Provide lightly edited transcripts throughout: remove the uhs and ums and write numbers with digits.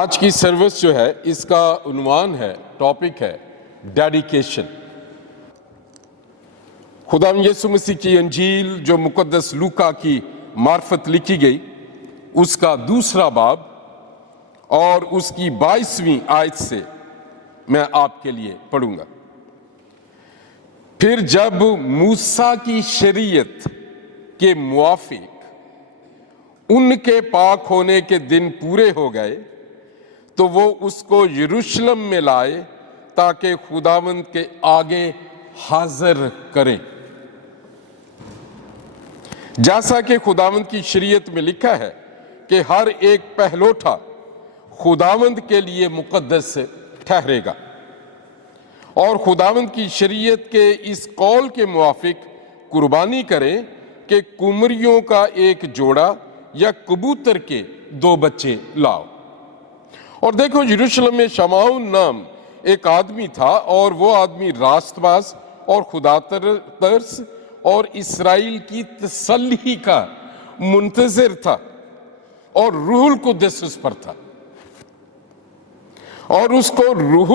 آج کی سروس جو ہے اس کا عنوان ہے، ٹاپک ہے ڈیڈیکیشن۔ خدا یسوع مسیح کی انجیل جو مقدس لوکا کی معرفت لکھی گئی، اس کا دوسرا باب اور اس کی 22ویں آیت سے میں آپ کے لیے پڑھوں گا۔ پھر جب موسیٰ کی شریعت کے موافق ان کے پاک ہونے کے دن پورے ہو گئے تو وہ اس کو یروشلم میں لائے تاکہ خداوند کے آگے حاضر کریں، جیسا کہ خداوند کی شریعت میں لکھا ہے کہ ہر ایک پہلوٹا خداوند کے لیے مقدس ٹھہرے گا۔ اور خداوند کی شریعت کے اس قول کے موافق قربانی کریں کہ کمریوں کا ایک جوڑا یا کبوتر کے 2 بچے لاؤ۔ اور دیکھو، یروشلم میں شمعون نام ایک آدمی تھا، اور وہ آدمی راست باز اور خدا ترس اور اسرائیل کی تسلی کا منتظر تھا، اور روح القدس اس پر تھا، اور اس کو روح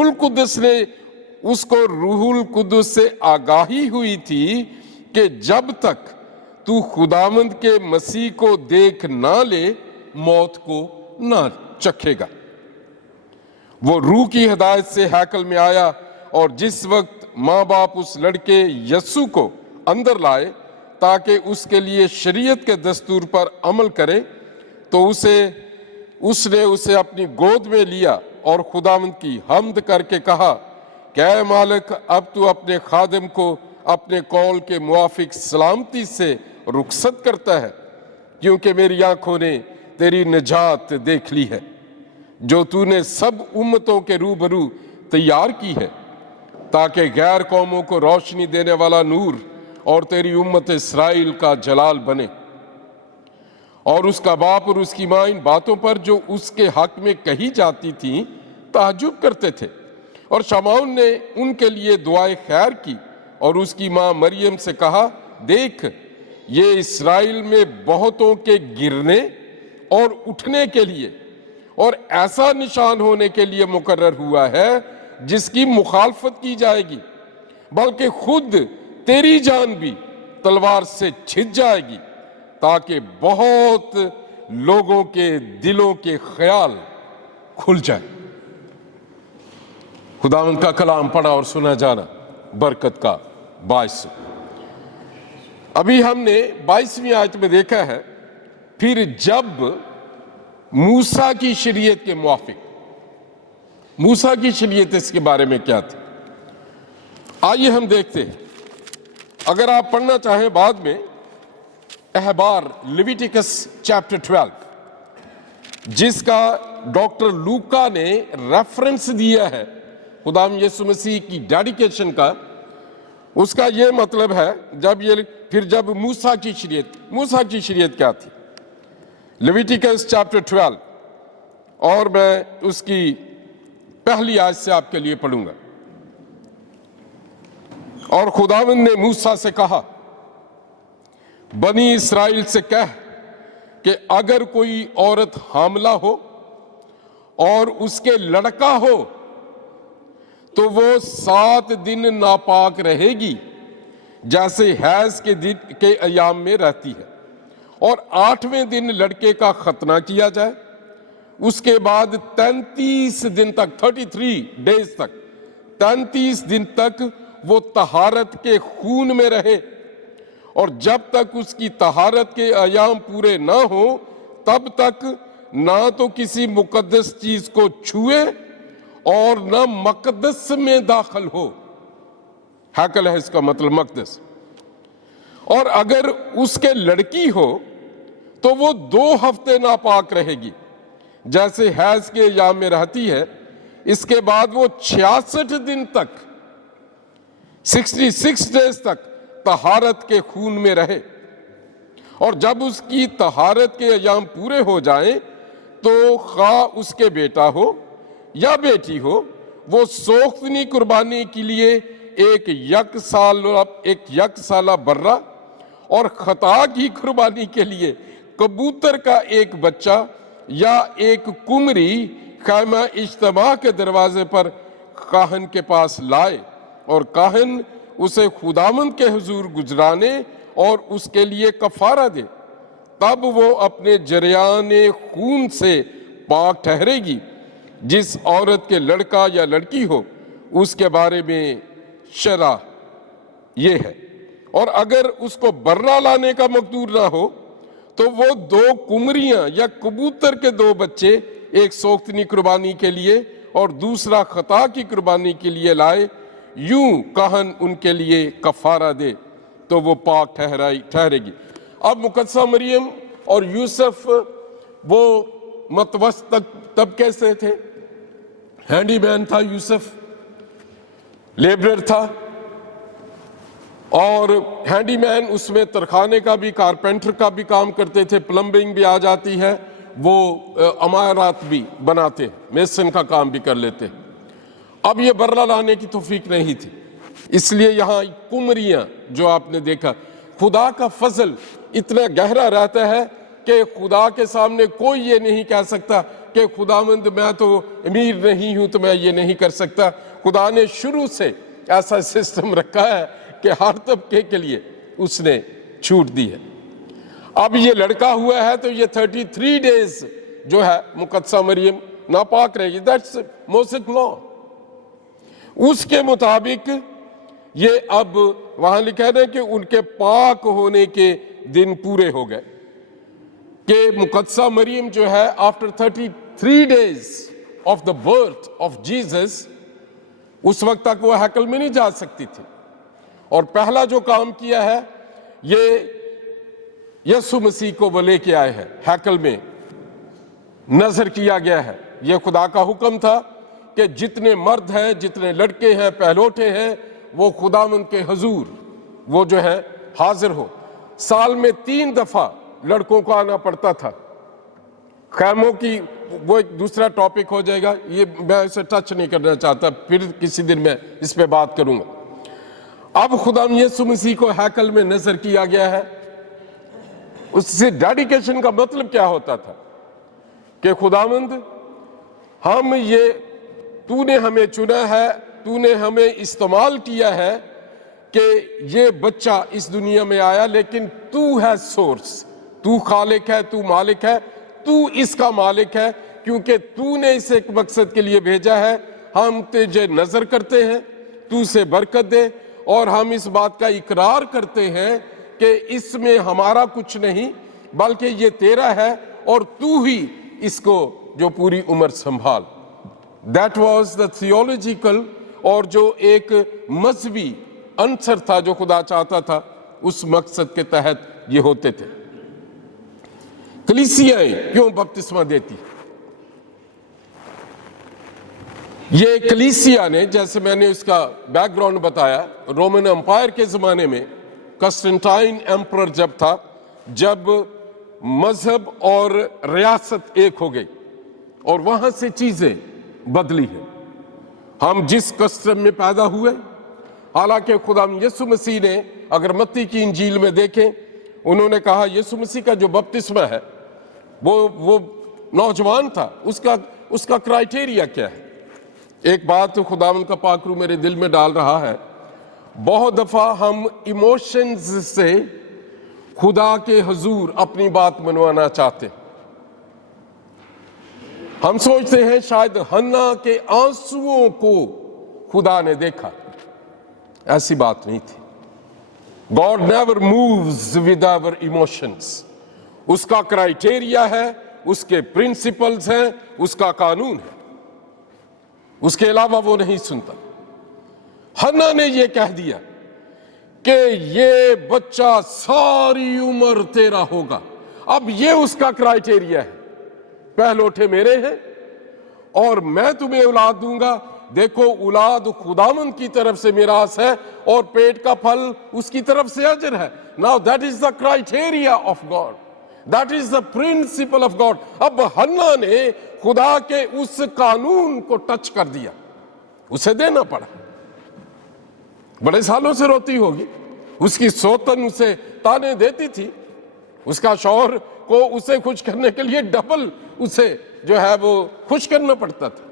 القدس سے آگاہی ہوئی تھی کہ جب تک تو خداوند کے مسیح کو دیکھ نہ لے موت کو نہ چکھے گا۔ وہ روح کی ہدایت سے ہیکل میں آیا، اور جس وقت ماں باپ اس لڑکے یسوع کو اندر لائے تاکہ اس کے لیے شریعت کے دستور پر عمل کرے، تو اس نے اسے اپنی گود میں لیا اور خداوند کی حمد کر کے کہا کہ اے مالک، اب تو اپنے خادم کو اپنے قول کے موافق سلامتی سے رخصت کرتا ہے، کیونکہ میری آنکھوں نے تیری نجات دیکھ لی ہے جو تو نے سب امتوں کے روبرو تیار کی ہے، تاکہ غیر قوموں کو روشنی دینے والا نور اور تیری امت اسرائیل کا جلال بنے۔ اور اس کا باپ اور اس کی ماں ان باتوں پر جو اس کے حق میں کہی جاتی تھیں تعجب کرتے تھے۔ اور شمعون نے ان کے لیے دعائے خیر کی، اور اس کی ماں مریم سے کہا، دیکھ، یہ اسرائیل میں بہتوں کے گرنے اور اٹھنے کے لیے اور ایسا نشان ہونے کے لیے مقرر ہوا ہے جس کی مخالفت کی جائے گی، بلکہ خود تیری جان بھی تلوار سے چھن جائے گی، تاکہ بہت لوگوں کے دلوں کے خیال کھل جائے۔ خداوند کا کلام پڑھا اور سنا جانا برکت کا باعث۔ ابھی ہم نے 22ویں آیت میں دیکھا ہے، پھر جب موسیٰ کی شریعت کے موافق، موسیٰ کی شریعت اس کے بارے میں کیا تھی؟ آئیے ہم دیکھتے ہیں۔ اگر آپ پڑھنا چاہیں بعد میں احبار لیویٹیکس چیپٹر 12، جس کا ڈاکٹر لوکا نے ریفرنس دیا ہے خدا یسوع مسیح کی ڈیڈیکیشن کا، اس کا یہ مطلب ہے پھر جب موسیٰ کی شریعت کیا تھی؟ لیویٹیکس چیپٹر 12، اور میں اس کی پہلی آیت سے آپ کے لیے پڑھوں گا۔ اور خداوند نے موسیٰ سے کہا، بنی اسرائیل سے کہہ کہ اگر کوئی عورت حاملہ ہو اور اس کے لڑکا ہو تو وہ 7 دن ناپاک رہے گی، جیسے حیض کے ایام میں رہتی ہے، اور 8ویں دن لڑکے کا ختنہ کیا جائے۔ اس کے بعد 33 دن تک 33 ڈیز تک 33 دن تک وہ طہارت کے خون میں رہے، اور جب تک اس کی طہارت کے ایام پورے نہ ہوں تب تک نہ تو کسی مقدس چیز کو چھوئے اور نہ مقدس میں داخل ہو۔ ہیکل ہے اس کا مطلب مقدس۔ اور اگر اس کے لڑکی ہو تو وہ 2 ہفتے ناپاک رہے گی، جیسے حیض کے ایام میں رہتی ہے۔ اس کے بعد وہ 66 دن تک 66 ڈیز تک طہارت کے خون میں رہے، اور جب اس کی طہارت کے ایام پورے ہو جائیں تو خواہ اس کے بیٹا ہو یا بیٹی ہو، وہ سوختنی قربانی کے لیے ایک یک سالہ برہ، اور خطا کی قربانی کے لیے کبوتر کا ایک بچہ یا ایک کمری खैमा इज्तिमा के दरवाजे पर काहन के पास लाए और काहन उसे खुदावंद के हुजूर गुजराने और उसके लिए कफारा दे, तब वो अपने जरियाने खून से पाक ठहरेगी। जिस औरत के लड़का या लड़की हो उसके बारे में शरा ये है। और अगर उसको बर्रा लाने का मकदूर ना हो तो वो 2 कुमरियां या कबूतर के 2 बच्चे, एक सोख्तनी कुर्बानी के लिए और दूसरा खता की कुर्बानी के लिए लाए, यूं काहन उनके लिए कफारा दे तो वो पाक ठहरेगी। अब मुकद्दसा मरियम और यूसुफ वो मतवस्त तब कैसे थे? हैंडीमैन था यूसुफ, लेबरर था, और हैंडीमैन उसमें तरखाने का भी, कारपेंटर का भी काम करते थे, प्लम्बिंग भी आ जाती है, वो अमारात भी बनाते, मेसन का काम भी कर लेते। अब ये बर्रा लाने की तौफीक नहीं थी, इसलिए यहाँ कुमरियां जो आपने देखा, खुदा का फजल इतना गहरा रहता है कि खुदा के सामने कोई ये नहीं कह सकता कि खुदावंद मैं तो अमीर नहीं हूं तो मैं ये नहीं कर सकता। खुदा ने शुरू से ऐसा सिस्टम रखा है कि हर तबके के लिए उसने छूट दी है। अब ये लड़का हुआ है तो ये 33 डेज जो है मुकद्दसा मरियम नापाक रहेगी, दैट्स मोसेक लॉ। उसके मुताबिक ये अब वहां लिखा है कि उनके पाक होने के दिन पूरे हो गए, कि मुकद्दसा मरियम जो है after 33 days of the birth of Jesus, उस वक्त तक वो हैकल में नहीं जा सकती थी। और पहला जो काम किया है ये यीशु मसीह को वो लेके आए हैं, हैकल में नजर किया गया है। ये खुदा का हुक्म था कि जितने मर्द हैं, जितने लड़के हैं, पहलोठे हैं, वो खुदावंद के हुजूर वो जो है हाजिर हो। साल में 3 दफा लड़कों को आना पड़ता था। खैमों की वो एक दूसरा टॉपिक हो जाएगा, ये मैं इसे टच नहीं करना चाहता, फिर किसी दिन मैं इस पे बात करूंगा। अब खुदा यीशु मसीह को हैकल में नजर किया गया है। उससे डेडिकेशन का मतलब क्या होता था कि खुदावंद हम ये, तूने हमें चुना है, तूने हमें इस्तेमाल किया है कि ये बच्चा इस दुनिया में आया, लेकिन तू है सोर्स, तू खालिक है, तू मालिक है, तू इसका मालिक है, क्योंकि तूने इसे एक मकसद के लिए भेजा है। हम तुझे नजर करते हैं, तू से बरकत दे, और हम इस बात का इकरार करते हैं कि इसमें हमारा कुछ नहीं बल्कि ये तेरा है और तू ही इसको जो पूरी उम्र संभाल। दैट वाज द थियोलॉजिकल, और जो एक मजहबी आंसर था जो खुदा चाहता था, उस मकसद के तहत ये होते थे। कलीसियाएं क्यों बपतिस्मा देती? ये कलीसिया ने, जैसे मैंने इसका बैकग्राउंड बताया, रोमन एम्पायर के ज़माने में कॉन्स्टेंटाइन एम्परर जब था, जब मजहब और रियासत एक हो गई और वहां से चीज़ें बदली हैं। हम जिस कस्टम में पैदा हुए, हालांकि खुदा यीशु मसीह ने, अगर मत्ती की इंजील में देखें, उन्होंने कहा यीशु मसीह का जो बपतिस्मा है वो नौजवान था, उसका क्राइटेरिया क्या है? एक बात तो खुदावंद का पाक रूह मेरे दिल में डाल रहा है, बहुत दफा हम इमोशंस से खुदा के हुजूर अपनी बात मनवाना चाहते। हम सोचते हैं शायद हन्ना के आंसुओं को खुदा ने देखा, ऐसी बात नहीं थी। God never moves with our emotions. उसका क्राइटेरिया है, उसके प्रिंसिपल्स हैं, उसका कानून है, उसके अलावा वो नहीं सुनता। हन्ना ने ये कह दिया कि ये बच्चा सारी उम्र तेरा होगा। अब ये उसका क्राइटेरिया है, पहलोठे मेरे हैं और मैं तुम्हें औलाद दूंगा। देखो, औलाद खुदावंद की तरफ से मिरास है और पेट का फल उसकी तरफ से अजर है। Now that is the criteria of God, that is the principle of God. अब हन्ना ने खुदा के उस कानून को टच कर दिया, उसे देना पड़ा। बड़े सालों से रोती होगी, उसकी सोतन उसे ताने देती थी اس کا شوہر کو اسے خوش کرنے کے لیے ڈبل اسے جو ہے وہ خوش کرنا پڑتا تھا.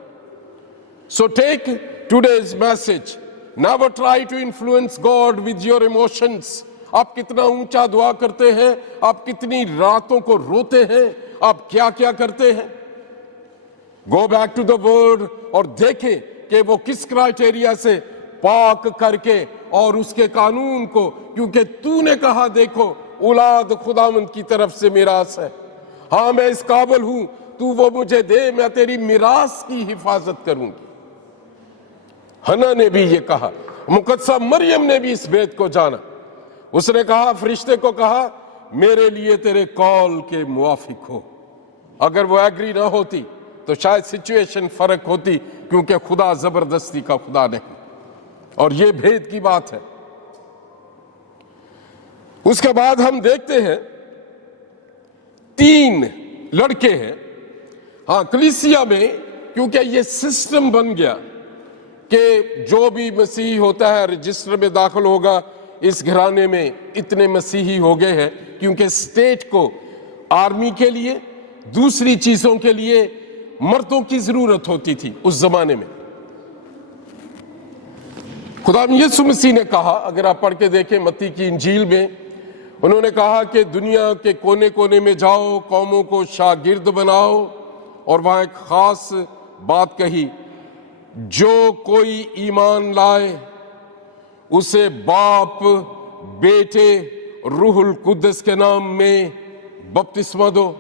So take today's message. Never try to influence God with your emotions. آپ کتنا اونچا دعا کرتے ہیں, آپ کتنی راتوں کو روتے ہیں, آپ کیا کیا کرتے ہیں. Go back to the word اور دیکھیں کہ وہ کس کرائٹیریا سے پاک کر کے اور اس کے قانون کو, کیونکہ تو نے کہا دیکھو اولاد خداوند کی طرف سے میراث ہے, ہاں میں اس قابل ہوں, تو وہ مجھے دے, میں تیری میراث کی حفاظت کروں گی. حنا نے بھی یہ کہا, مقدسہ مریم نے بھی اس بیت کو جانا. اس نے کہا, فرشتے کو کہا میرے لیے تیرے قول کے موافق ہو. اگر وہ ایگری نہ ہوتی تو شاید سچویشن فرق ہوتی, کیونکہ خدا زبردستی کا خدا نہیں, اور یہ بھید کی بات ہے. اس کے بعد ہم دیکھتے ہیں 3 لڑکے ہیں. ہاں, کلیسیا میں کیونکہ یہ سسٹم بن گیا کہ جو بھی مسیحی ہوتا ہے رجسٹر میں داخل ہوگا, اس گھرانے میں اتنے مسیحی ہو گئے ہیں, کیونکہ اسٹیٹ کو آرمی کے لیے دوسری چیزوں کے لیے مردوں کی ضرورت ہوتی تھی اس زمانے میں. خدا یسوع مسیح نے کہا, اگر آپ پڑھ کے دیکھیں متی کی انجیل میں, انہوں نے کہا کہ دنیا کے کونے کونے میں جاؤ, قوموں کو شاگرد بناؤ, اور وہاں ایک خاص بات کہی, جو کوئی ایمان لائے اسے باپ, بیٹے, روح القدس کے نام میں بپتسمہ دو.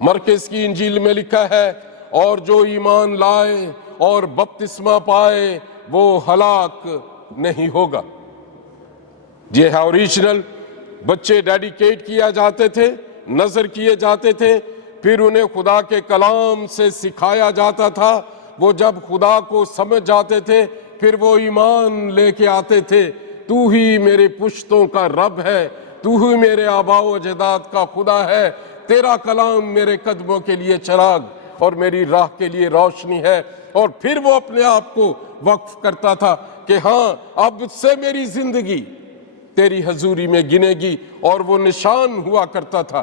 مرکز کی انجیل میں لکھا ہے, اور جو ایمان لائے اور بپتسمہ پائے وہ ہلاک نہیں ہوگا. یہ ہے اوریجنل. بچے ڈیڈیکیٹ کیا جاتے تھے, نظر کیے جاتے تھے, پھر انہیں خدا کے کلام سے سکھایا جاتا تھا. وہ جب خدا کو سمجھ جاتے تھے پھر وہ ایمان لے کے آتے تھے, تو ہی میرے پشتوں کا رب ہے, تو ہی میرے آباء و اجداد کا خدا ہے, تیرا کلام میرے قدموں کے لیے چراغ اور میری راہ کے لیے روشنی ہے. اور پھر وہ اپنے آپ کو وقف کرتا تھا کہ ہاں اب سے میری زندگی تیری حضوری میں گنے گی. اور وہ نشان ہوا کرتا تھا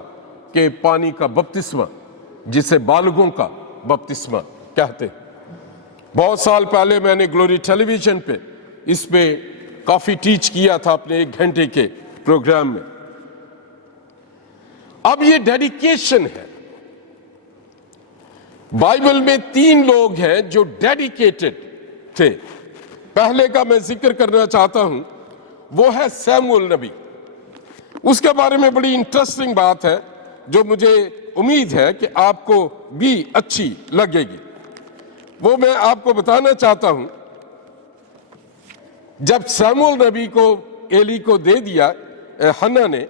کہ پانی کا بپتسمہ, جسے بالغوں کا بپتسمہ کہتے. بہت سال پہلے میں نے گلوری ٹیلی ویژن پہ اس پہ کافی ٹیچ کیا تھا اپنے 1 گھنٹے کے پروگرام میں. اب یہ ڈیڈیکیشن ہے. بائبل میں 3 لوگ ہیں جو ڈیڈیکیٹڈ تھے. پہلے کا میں ذکر کرنا چاہتا ہوں, وہ ہے سیموئل نبی. اس کے بارے میں بڑی انٹرسٹنگ بات ہے جو مجھے امید ہے کہ آپ کو بھی اچھی لگے گی. وہ میں آپ کو بتانا چاہتا ہوں. جب سیموئل نبی کو ایلی کو دے دیا حنا نے,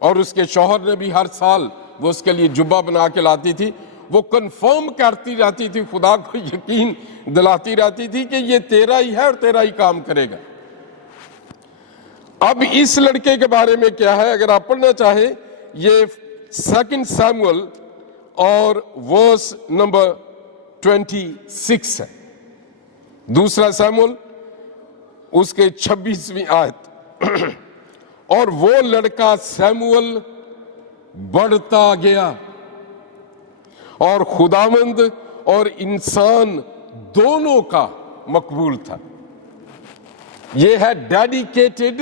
اور اس کے شوہر نے بھی ہر سال وہ اس کے لیے جبہ بنا کے لاتی تھی, وہ کنفرم کرتی رہتی تھی, خدا کو یقین دلاتی رہتی تھی کہ یہ تیرا ہی ہے اور تیرا ہی کام کرے گا. اب اس لڑکے کے بارے میں کیا ہے, اگر آپ پڑھنا چاہیں, یہ 2 سیموئل اور ورس نمبر 26 ہے. 2 سیموئل اس کے 26ویں آیت. اور وہ لڑکا سیموئل بڑھتا گیا اور خداوند اور انسان دونوں کا مقبول تھا. یہ ہے ڈیڈیکیٹڈ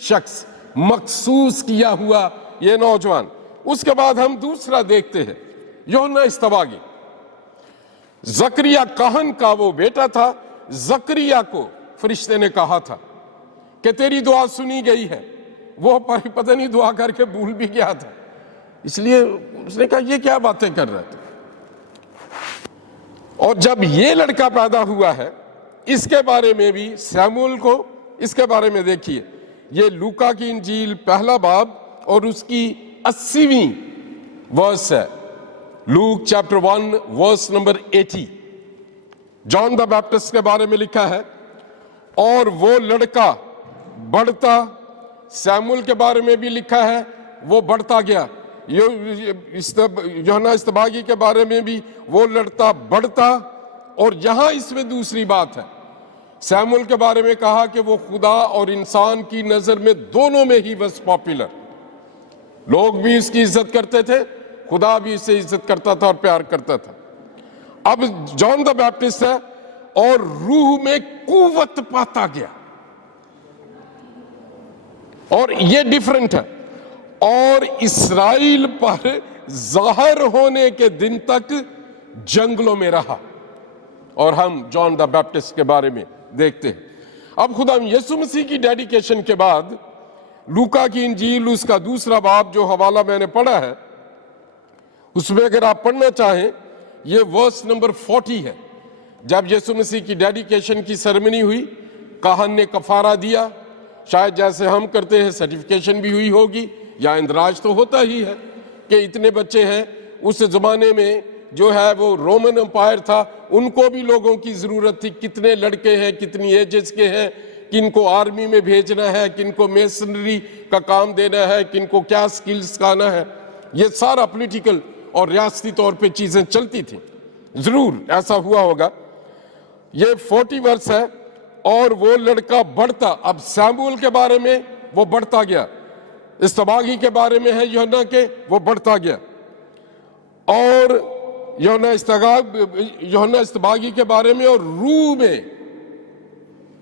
شخص, مخصوص کیا ہوا یہ نوجوان. اس کے بعد ہم دوسرا دیکھتے ہیں, یوحنا استباغی. زکریا کہن کا وہ بیٹا تھا. زکریا کو فرشتے نے کہا تھا کہ تیری دعا سنی گئی ہے. وہ پتہ نہیں دعا کر کے بھول بھی گیا تھا, اس لیے اس نے کہا یہ کیا باتیں کر رہے تھے. اور جب یہ لڑکا پیدا ہوا ہے, اس کے بارے میں بھی سیموئل کو, اس کے بارے میں دیکھیے, یہ لوکا کی انجیل 1 باب اور اس کی 80ویں ورس ہے. Luke chapter 1 verse number 80. John the Baptist کے بارے میں لکھا ہے, اور وہ لڑکا بڑھتا. سیموئل کے بارے میں بھی لکھا ہے وہ بڑھتا گیا. یوحنا استباغی کے بارے میں بھی وہ لڑکا بڑھتا. اور یہاں اس میں دوسری بات ہے, سیموئل کے بارے میں کہا کہ وہ خدا اور انسان کی نظر میں دونوں میں ہی واز پاپولر. لوگ بھی اس کی عزت کرتے تھے, خدا بھی اسے عزت کرتا تھا اور پیار کرتا تھا. اب جان دا بیپٹسٹ ہے اور روح میں قوت پاتا گیا, اور یہ ڈیفرنٹ ہے. اور اسرائیل پر ظاہر ہونے کے دن تک جنگلوں میں رہا, اور ہم جان دا بیپٹسٹ کے بارے میں دیکھتے ہیں. اب خدا یسوع مسیح کی ڈیڈیکیشن کے بعد لوکا کی انجیل اس کا 2 باب جو حوالہ میں نے پڑھا ہے, اس میں اگر آپ پڑھنا چاہیں, یہ ورس نمبر 40 ہے. جب یسوع مسیح کی ڈیڈیکیشن کی سرمنی ہوئی, کاہن نے کفارہ دیا, شاید جیسے ہم کرتے ہیں سرٹیفکیشن بھی ہوئی ہوگی, یا اندراج تو ہوتا ہی ہے کہ اتنے بچے ہیں. اس زمانے میں جو ہے وہ رومن امپائر تھا, ان کو بھی لوگوں کی ضرورت تھی, کتنے لڑکے ہیں, کتنی ایجز کے ہیں, کن کو آرمی میں بھیجنا ہے, کن کو میسنری کا کام دینا ہے, کن کو کیا سکلز سکھانا ہے. یہ سارا پولیٹیکل اور ریاستی طور پہ چیزیں چلتی تھیں. ضرور ایسا ہوا ہوگا. یہ 40 ورس ہے, اور وہ لڑکا بڑھتا, اب سیموئل کے بارے میں وہ بڑھتا گیا, استباغی کے بارے میں ہے یوحنا کے, وہ بڑھتا گیا, اور یوحنا استباغی کے بارے میں اور روح میں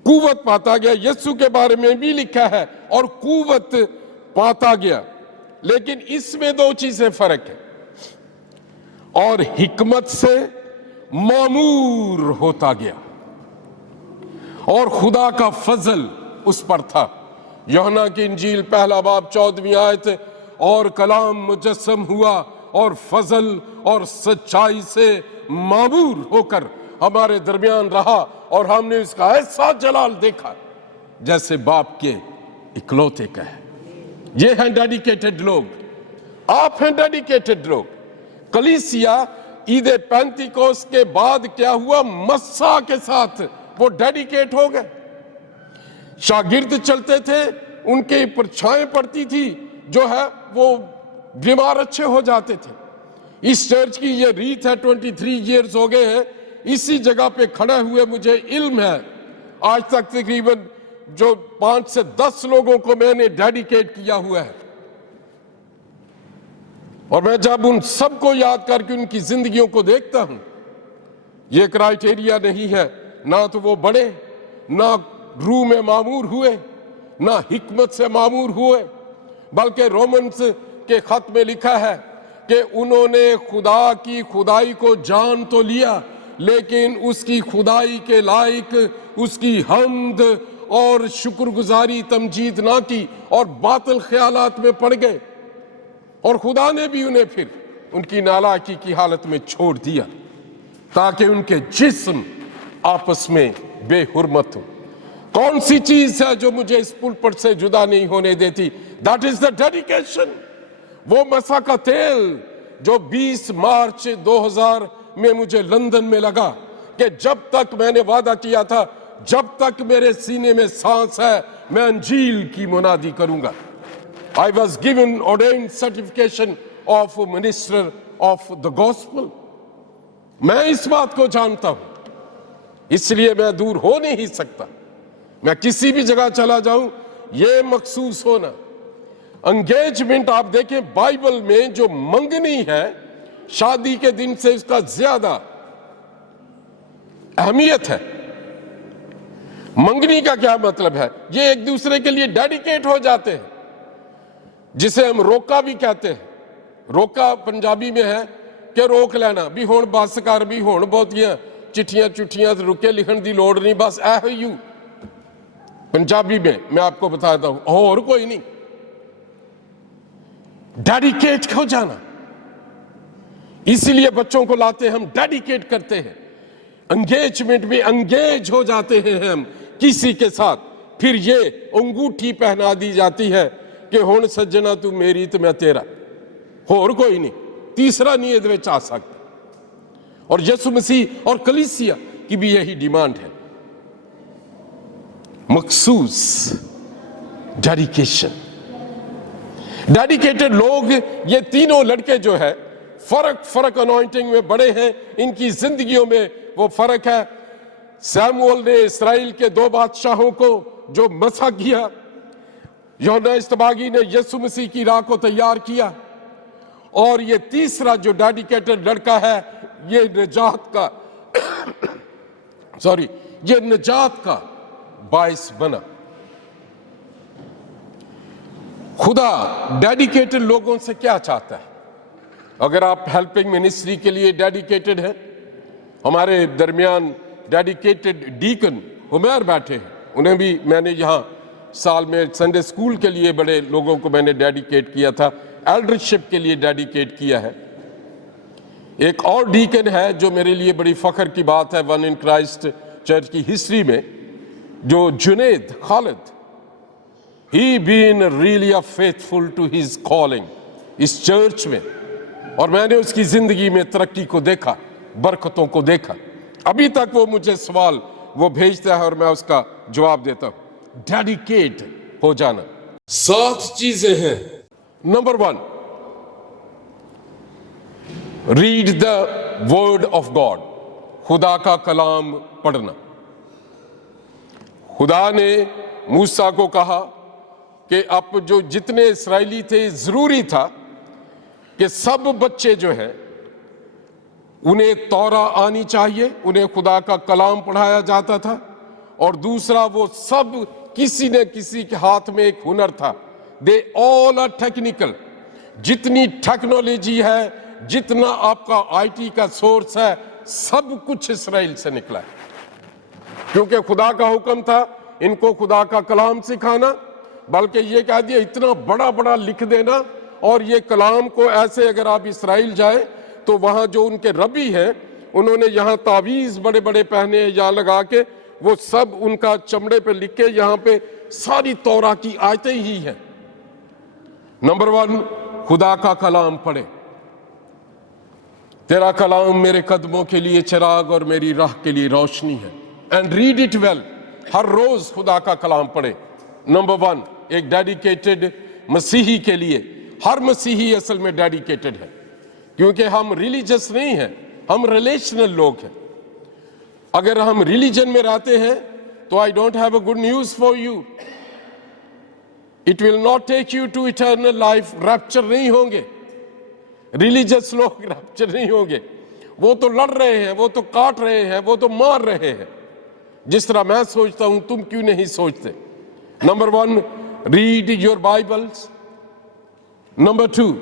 قوت پاتا گیا. یسوع کے بارے میں بھی لکھا ہے اور قوت پاتا گیا. لیکن اس میں 2 چیزیں فرق ہے, اور حکمت سے معمور ہوتا گیا, اور خدا کا فضل اس پر تھا. یوحنا کی انجیل 1 باب 14ویں آیت, اور کلام مجسم ہوا اور فضل اور سچائی سے معمور ہو کر ہمارے درمیان رہا, اور ہم نے اس کا ایسا جلال دیکھا جیسے باپ کے اکلوتے کا ہے. یہ ہیں ڈیڈیکیٹڈ لوگ, آپ ہیں ڈیڈیکیٹڈ لوگ. کلیسیا عید پینتیکوس کے بعد کیا ہوا, مسا کے ساتھ وہ ڈیڈیکیٹ ہو گئے. شاگرد چلتے تھے, ان کے پرچھائیں پڑتی تھی, جو ہے وہ بیمار اچھے ہو جاتے تھے. اس چرچ کی یہ ریت ہے, 23 ایئرز ہو گئے ہیں اسی جگہ پہ کھڑے ہوئے. مجھے علم ہے آج تک تقریباً جو 5 سے 10 لوگوں کو میں نے ڈیڈیکیٹ کیا ہوا ہے, اور میں جب ان سب کو یاد کر کے ان کی زندگیوں کو دیکھتا ہوں, یہ کرائیٹیریا نہیں ہے, نہ تو وہ بڑے, نہ روح میں معمور ہوئے, نہ حکمت سے معمور ہوئے, بلکہ رومنز کے خط میں لکھا ہے کہ انہوں نے خدا کی خدائی کو جان تو لیا, لیکن اس کی خدائی کے لائق اس کی حمد اور شکر گزاری تمجید نہ کی, اور باطل خیالات میں پڑ گئے, اور خدا نے بھی انہیں پھر ان کی نالاکی کی حالت میں چھوڑ دیا تاکہ ان کے جسم آپس میں بے حرمت ہو. کون سی چیز ہے جو مجھے اس پلپٹ سے جدا نہیں ہونے دیتی؟ That is the dedication. وہ مسا کا تیل جو 20 مارچ 2000 میں مجھے لندن میں لگا, کہ جب تک میں نے وعدہ کیا تھا, جب تک میرے سینے میں سانس ہے میں انجیل کی منادی کروں گا. I was given ordained certification of minister of the gospel. میں اس بات کو جانتا ہوں, اس لیے میں دور ہو نہیں سکتا. میں کسی بھی جگہ چلا جاؤں یہ مخصوص ہونا. انگیجمنٹ آپ دیکھیں بائبل میں جو منگنی ہے, شادی کے دن سے اس کا زیادہ اہمیت ہے. منگنی کا کیا مطلب ہے؟ یہ ایک دوسرے کے لیے ڈیڈیکیٹ ہو جاتے ہیں, جسے ہم روکا بھی کہتے ہیں. روکا پنجابی میں ہے کہ روک لینا, بھی ہون بس کر, بھی ہون بہتیاں چٹھیاں رکے لکھن دی لوڑ نہیں, بس اے ہوئی یو. پنجابی میں آپ کو بتاتا ہوں, اور کوئی نہیں. ڈیڈیکیٹ ہو جانا, اسی لیے بچوں کو لاتے ہم ڈیڈیکیٹ کرتے ہیں. انگیجمنٹ میں انگیج ہو جاتے ہیں ہم کسی کے ساتھ, پھر یہ انگوٹھی پہنا دی جاتی ہے کہ ہن سجنا تو میری تو میں تیرا, اور کوئی نہیں. تیسرا نہیں یہ آ سکتا. اور یسوع مسیح اور کلیسیا کی بھی یہی ڈیمانڈ ہے, مخصوص ڈیڈیکیشن. ڈیڈیکیٹڈ لوگ یہ تینوں لڑکے جو ہے فرق انوائنٹنگ میں بڑے ہیں, ان کی زندگیوں میں وہ فرق ہے. سیموئل نے اسرائیل کے 2 بادشاہوں کو جو مسح کیا, यूहन्ना इस्तबागी ने यीशु मसीह की राह को तैयार किया। और ये तीसरा जो डेडिकेटेड लड़का है, ये निजात का ये निजात का बाइस बना। खुदा डेडिकेटेड लोगों से क्या चाहता है? अगर आप हेल्पिंग मिनिस्ट्री के लिए डेडिकेटेड हैं, हमारे दरमियान डेडिकेटेड डीकन उमर बैठे हैं, उन्हें भी मैंने यहाँ साल में संडे स्कूल के लिए बड़े लोगों को मैंने डेडिकेट किया था, एल्डरशिप के लिए डेडिकेट किया है। एक और डीकन है जो मेरे लिए बड़ी फख्र की बात है वन इन क्राइस्ट चर्च की हिस्ट्री में, जो Junaid Khalid, he been really faithful to his calling इस चर्च में, और मैंने उसकी जिंदगी में तरक्की को देखा, बरकतों को देखा। अभी तक वो मुझे सवाल वो भेजता है और मैं उसका जवाब देता हूं। डेडिकेट हो जाना। 7 चीजें हैं। Number 1, read the word of God, खुदा का कलाम पढ़ना। खुदा ने मूसा को कहा कि अब जो जितने इस्राएली थे, जरूरी था कि सब बच्चे जो है उन्हें तौरा आनी चाहिए, उन्हें खुदा का कलाम पढ़ाया जाता था। और दूसरा, वो सब किसी न किसी के हाथ में एक हुनर था। They all are technical. जितनी टेक्नोलॉजी है, जितना आपका आईटी का सोर्स है, सब कुछ इसराइल से निकला है, क्योंकि खुदा का हुक्म था इनको खुदा का कलाम सिखाना। बल्कि ये कह दिया इतना बड़ा बड़ा लिख देना, और ये कलाम को ऐसे, अगर आप इसराइल जाए तो वहां जो उनके रबी हैं, उन्होंने यहाँ तावीज बड़े बड़े पहने यहाँ लगा के, वो सब उनका चमड़े पे लिख के यहाँ पे सारी तौरा की आयतें ही हैं। नंबर 1, खुदा का कलाम पढ़े। तेरा कलाम मेरे कदमों के लिए चिराग और मेरी राह के लिए रोशनी है। And read it well. हर रोज खुदा का कलाम पढ़े। नंबर 1, एक डेडिकेटेड मसीही के लिए, हर मसीही असल में डेडिकेटेड है, क्योंकि हम रिलीजियस नहीं हैं, हम रिलेशनल लोग हैं। अगर हम रिलीजन में रहते हैं तो I don't have a good news for you, it will not take you to eternal life. Rapture नहीं होंगे रिलीजियस लोग, रैप्चर नहीं होंगे। वो तो लड़ रहे हैं, वो तो काट रहे हैं, वो तो मार रहे हैं। जिस तरह मैं सोचता हूं, तुम क्यों नहीं सोचते? Number 1, read your Bibles. Number 2,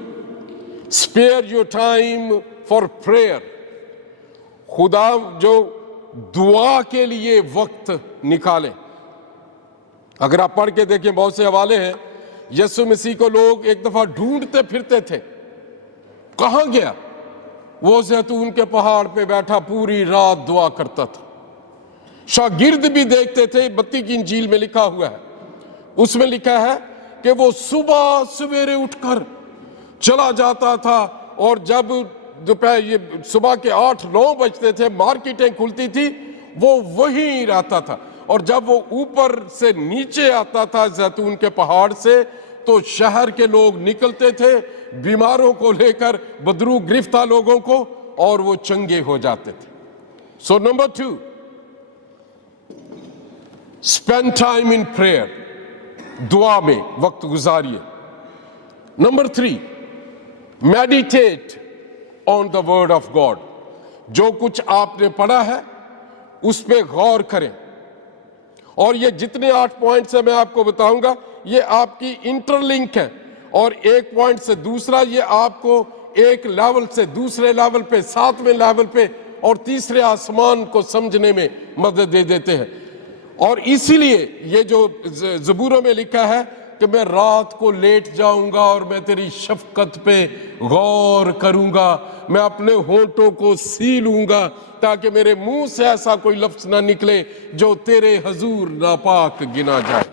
spare your time for prayer. खुदा जो दुआ के लिए वक्त निकाले। अगर आप पढ़ के देखें, बहुत से हवाले हैं, यीशु मसीह को लोग एक दफा ढूंढते फिरते थे, कहां गया? वो ज़ैतून के पहाड़ पे बैठा पूरी रात दुआ करता था। शागिर्द भी देखते थे, मत्ती की इंजील में लिखा हुआ है, उसमें लिखा है कि वो सुबह सवेरे उठकर चला जाता था, और जब दोपहर ये सुबह के 8-9 बजते थे, मार्केटें खुलती थी, वो वहीं रहता था। और जब वो ऊपर से नीचे आता था जैतून के पहाड़ से, तो शहर के लोग निकलते थे बीमारों को लेकर, बदरू गिरफ्तार लोगों को, और वो चंगे हो जाते थे। So number 2, spend time in prayer, दुआ में वक्त गुजारिए। Number 3, meditate on the word of God. जो कुछ आपने पढ़ा है उस पे गौर करें। और ये जितने 8 पॉइंट्स हैं मैं आपको बताऊंगा, ये आपकी इंटरलिंक है, और एक पॉइंट से दूसरा ये आपको एक लेवल से दूसरे लेवल पे, 7वें लेवल पे और तीसरे आसमान को समझने में मदद दे देते हैं। और इसीलिए ये जो ज़बूरों में लिखा है कि मैं रात को लेट जाऊंगा और मैं तेरी शफकत पे गौर करूंगा, मैं अपने होंठों को सी लूंगा ताकि मेरे मुंह से ऐसा कोई लफ्ज ना निकले जो तेरे हजूर नापाक गिना जाए।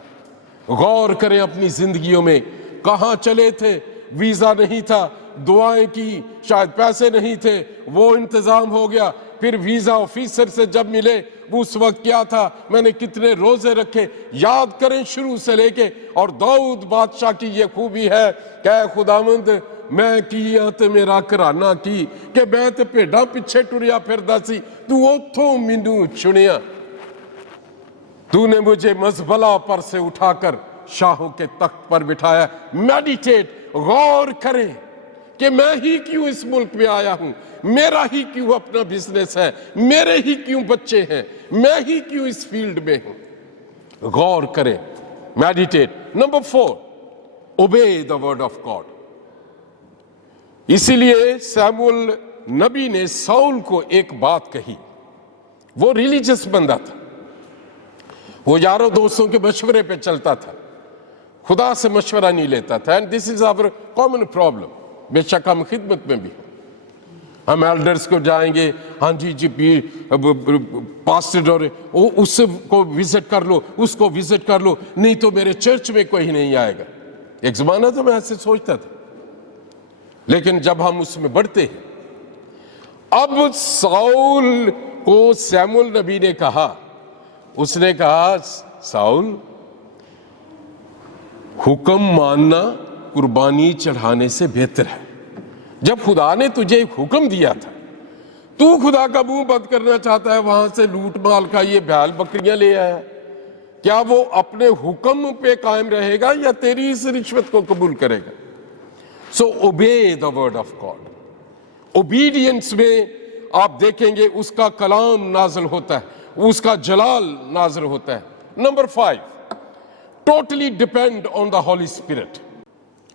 गौर करें अपनी जिंदगियों में, कहां चले थे? वीजा नहीं था, दुआएं की, शायद पैसे नहीं थे, वो इंतजाम हो गया। फिर वीजा ऑफिसर से जब मिले, वो उस वक्त क्या था, मैंने कितने रोजे रखे, याद करें शुरू से लेके। और दाऊद बादशाह की ये खूबी है कि खुदावंद मैं किया ते मेरा घराना की, कि मैं ते भेडा पिछे टुरिया फिरदा सी, तू उथों मैनू चुनिया, तूने मुझे मजबला पर से उठाकर शाहों के तख्त पर बिठाया। मेडिटेट, गौर करें कि मैं ही क्यों इस मुल्क में आया हूं, मेरा ही क्यों अपना बिजनेस है, मेरे ही क्यों बच्चे हैं, मैं ही क्यों इस फील्ड में हूं। गौर करें, मेडिटेट। नंबर 4, ओबे द वर्ड ऑफ गॉड। इसीलिए सैमुअल नबी ने साउल को एक बात कही। वो रिलीजियस बंदा था, वो यारों दोस्तों के मशवरे पे चलता था, खुदा से मशवरा नहीं लेता था। And this is our common problem. बेशक हम खिदमत में भी, हम एल्डर्स को जाएंगे, हाँ जी पास्टर और उसको विजिट कर लो, उसको विजिट कर लो, नहीं तो मेरे चर्च में कोई नहीं आएगा। एक जमाना तो मैं ऐसे सोचता था, लेकिन जब हम उसमें बढ़ते हैं, अब साउल को सैमुअल नबी ने कहा, उसने कहा साउल, हुक्म मानना कुर्बानी चढ़ाने से बेहतर है। जब खुदा ने तुझे एक हुक्म दिया था, तू खुदा का मुंह बंद करना चाहता है, वहां से लूट माल का ये बैल बकरियां ले आया। क्या वो अपने हुक्म पे कायम रहेगा या तेरी इस रिश्वत को कबूल करेगा? So obey the word of God. Obedience में आप देखेंगे उसका कलाम नाज़िल होता है, उसका जलाल नाज़िल होता है। Number 5, totally depend on the Holy Spirit.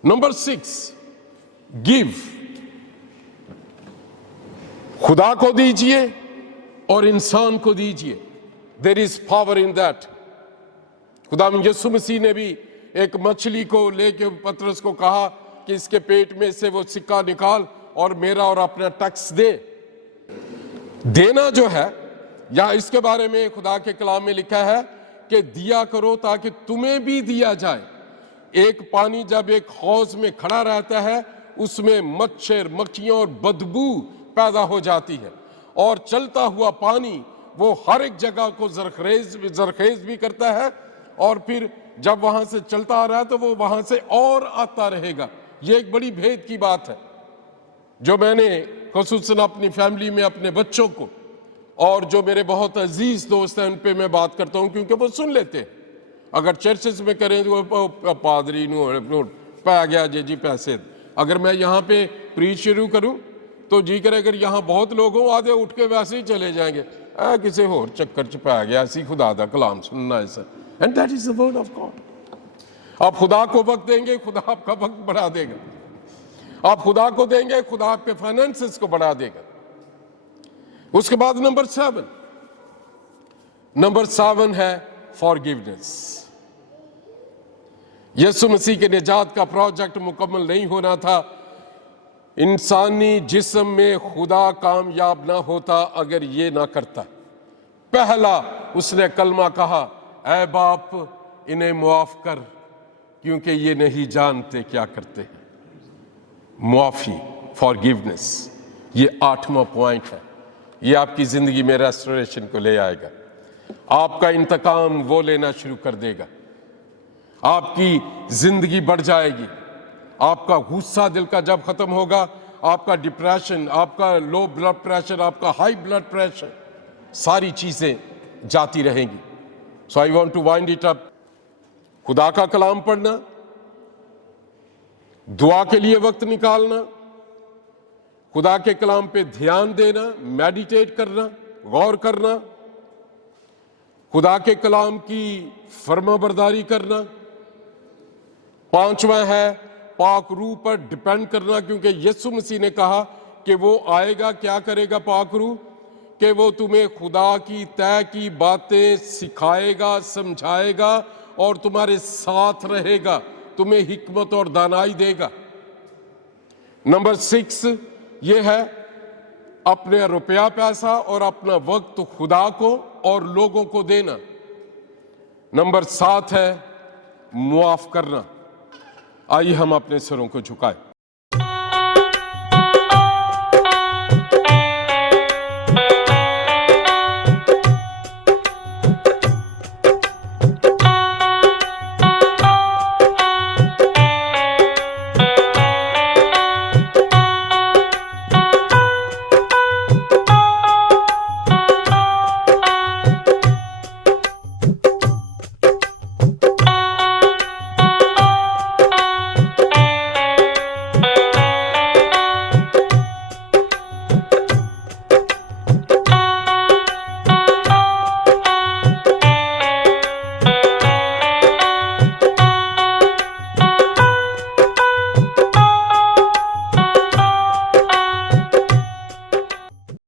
Number 6, give. खुदा को दीजिए और इंसान को दीजिए। There is power in that. खुदा यीशु मसीह ने भी एक मछली को लेके पतरस को कहा कि इसके पेट में से वो सिक्का निकाल और मेरा और अपना टैक्स दे। देना जो है, या इसके बारे में खुदा के कलाम में लिखा है कि दिया करो ताकि तुम्हें भी दिया जाए। एक पानी जब एक हौज में खड़ा रहता है, उसमें मच्छर, मक्खियां और बदबू पैदा हो जाती है, और चलता हुआ पानी वो हर एक जगह को जरखेज भी करता है, और फिर जब वहां से चलता आ रहा है तो वो वहां से और आता रहेगा। ये एक बड़ी भेद की बात है जो मैंने खुसूसन अपनी फैमिली में अपने बच्चों को, और जो मेरे बहुत अजीज दोस्त हैं उन पे मैं बात करता हूं, क्योंकि वो सुन लेते हैं। अगर चर्चेस में करें तो पादरी पै गया जी पैसे। अगर मैं यहाँ पे प्रीच शुरू करूं तो जी करे, अगर यहाँ बहुत लोग हों, आधे उठ के वैसे ही चले जाएंगे, किसी होर चक्कर च पै गया, ऐसी खुदा दा कलाम सुनना है sir. And that is the word of God. आप खुदा को वक्त देंगे, खुदा आपका वक्त बढ़ा देगा। आप खुदा को देंगे, खुदा आपके फाइनेंसेस को बढ़ा देगा। उसके बाद नंबर 7 है फॉरगिवनेस। यीशु मसीह के निजात का प्रोजेक्ट मुकम्मल नहीं होना था, इंसानी जिस्म में खुदा कामयाब ना होता अगर ये ना करता। पहला उसने कलमा कहा, ऐ बाप इन्हें मुआफ कर क्योंकि ये नहीं जानते क्या करते हैं। मुआफी, फॉरगिवनेस, ये 8वां पॉइंट है। ये आपकी जिंदगी में रेस्टोरेशन को ले आएगा। आपका इंतकाम वो लेना शुरू कर देगा, आपकी जिंदगी बढ़ जाएगी। आपका गुस्सा दिल का जब खत्म होगा, आपका डिप्रेशन, आपका लो ब्लड प्रेशर, आपका हाई ब्लड प्रेशर, सारी चीजें जाती रहेंगी। So I want to wind it up. खुदा का कलाम पढ़ना, दुआ के लिए वक्त निकालना, खुदा के कलाम पे ध्यान देना, मेडिटेट करना, गौर करना, खुदा के कलाम की फर्माबरदारी करना। 5वां है पाक रूह पर डिपेंड करना, क्योंकि यीशु मसीह ने कहा कि वो आएगा, क्या करेगा पाक रूह, कि वो तुम्हें खुदा की तय की बातें सिखाएगा, समझाएगा और तुम्हारे साथ रहेगा, तुम्हें हिकमत और दानाई देगा। नंबर 6 ये है अपने रुपया पैसा और अपना वक्त खुदा को और लोगों को देना। नंबर 7 है मुआफ करना। आइए हम अपने सरों को झुकाएं।